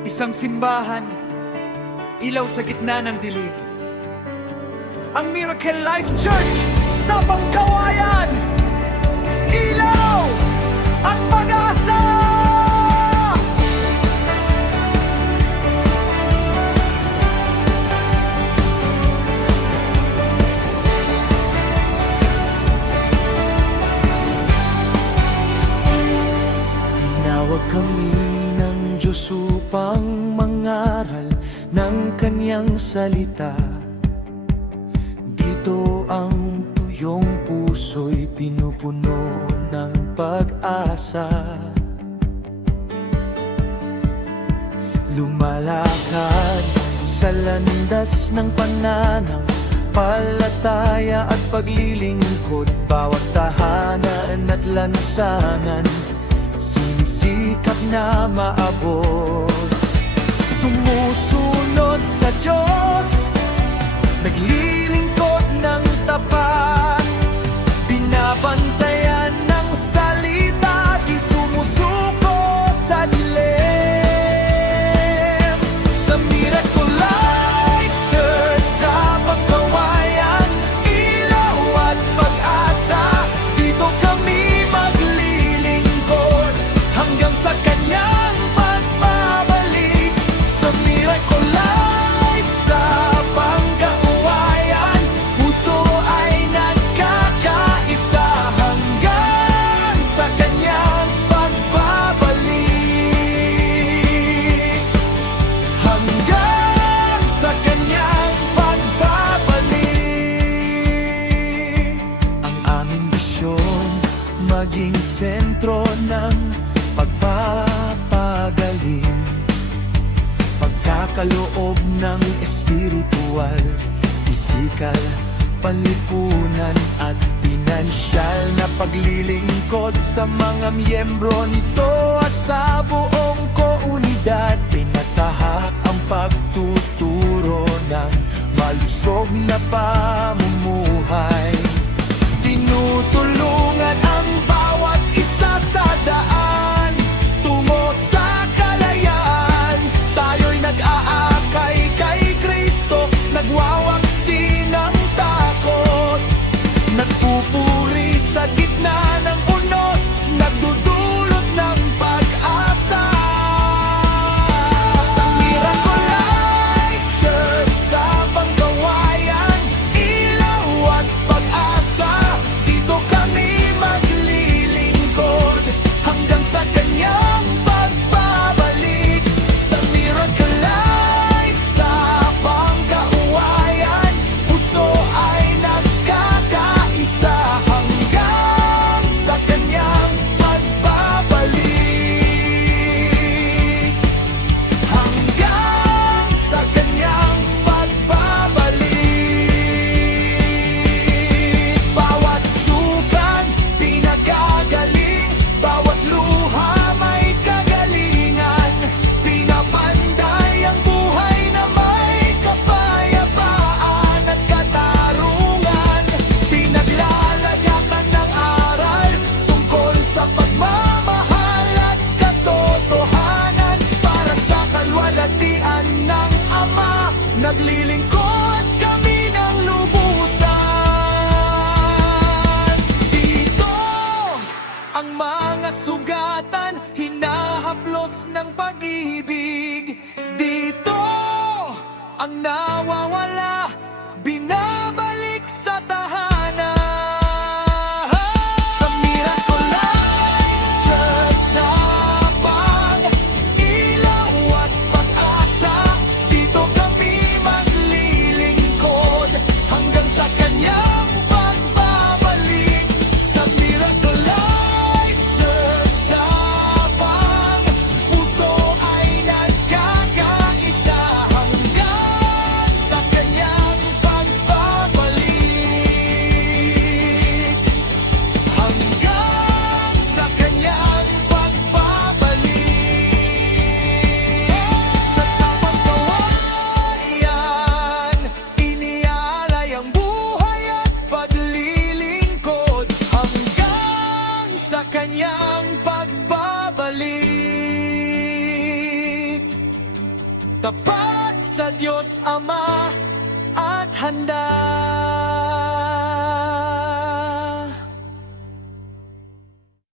Isang simbahan, ilaw sa gitna ng dilim. Ang Miracle Life Church sa Pangkawayan, ilaw at pag-asa! Tinawag kami ng Diyos upang mangaral ng Kanyang salita. Dito ang tuyong puso'y pinupuno ng pag-asa. Lumalakad sa landas ng pananampalataya at paglilingkod. Bawat tahanan at lansangan, sinisikap na maabot. Sumusunod sa Diyos, naglilingkod ng tapat, binabantayan ng salita, di sumusuko sa dilim. Sa Miracle Life Church sa Pangkawayan, ilaw at pag-asa, dito kami maglilingkod hanggang sa Kanyang pagbabalik. Sa Miracle Life sa Pangkawayan, puso ay nagkakaisa hanggang sa Kanyang pagbabalik. Hanggang sa Kanyang pagbabalik. Ang aming misyon, maging sentro ng pagpapagaling, pagkakaloob ng espiritual, pisikal, panlipunan at pinansyal na paglilingkod sa mga miyembro nito at sa buong komunidad. Pinatahak ang pagtuturo ng malusog na pamumuhay. Tinutulungan ang bawat isa sa daan tungo sa kalayaan. Tayo'y nag-aakay kay Kristo, nagwawaksi ng takot, nagpupuri sa gitna ng unos, nagdudulot ng pag-asa. Sa Miracle Life Church sa Pangkawayan, ilaw at pag-asa, dito kami maglilingkod hanggang sa Kanyang pagbabalik. Sa Miracle Life sa Pangkawayan, puso ay nagkakaisa hanggang sa Kanyang pagbabalik. Hanggang sa Kanyang pagbabalik. Bawat sukan pinagagaling, bawat luha may kagalingan, pinapanday ang buhay na may kapayapaan at katarungan. Pinaglalagakan ng aral tungkol sa pagmamahal at katotohanan para sa kalwalhatian ng Ama. Naglilingkod kami ng lubusan. Dito ang mga sugatan, hinahaplos ng pag-ibig. Dito ang nawawala, binabalik sa tahanan. Sa Miracle Life Church sa Pang-ilaw at pag-asa, dito kami maglilingkod hanggang sa Kanyang pagbabalik. Sa Miracle Life Church sa Pang-puso ay nagkakaisa hanggang tapat sa Diyos Ama at handa